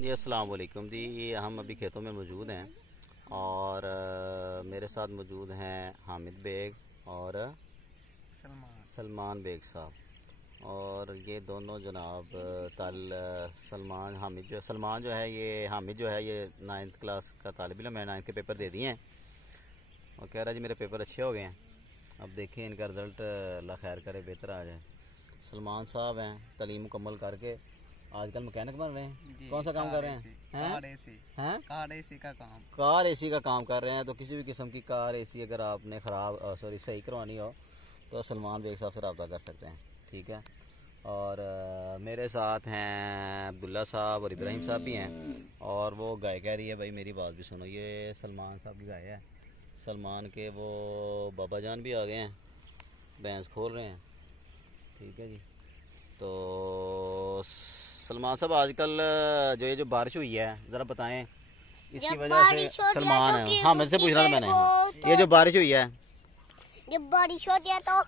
जी अस्सलाम वालेकुम जी। हम अभी खेतों में मौजूद हैं और मेरे साथ मौजूद हैं हामिद बेग और सलमान बेग साहब। और ये दोनों जनाब सलमान जो है ये हामिद जो है ये 9th क्लास का तालिब इल्म है। 9th के पेपर दे दिए हैं और कह रहा जी मेरे पेपर अच्छे हो गए हैं। अब देखें इनका रिज़ल्ट अल्लाह खैर करे, बेहतर आ जाए। सलमान साहब हैं तालीम मुकम्मल करके आजकल मैकेनिक बन रहे हैं। कौन सा काम कर रहे हैं? कार एसी का काम कर रहे हैं। तो किसी भी किस्म की कार एसी अगर आपने सही करवानी हो तो सलमान बेग साहब से रब्ता कर सकते हैं, ठीक है। और मेरे साथ हैं अब्दुल्ला साहब और इब्राहिम साहब भी हैं। और वो गाय कह रही है, भाई मेरी बात भी सुनो, ये सलमान साहब की गाय है। सलमान के वो बाबा जान भी आ गए हैं, भैंस खोल रहे हैं, ठीक है जी। तो सलमान साहब आजकल जो बारिश हुई है ज़रा बताएं इसकी वजह से। सलमान है, हाँ, मुझसे पूछ रहा था मैंने, ये जो बारिश हुई है, जब बारिश होती है तो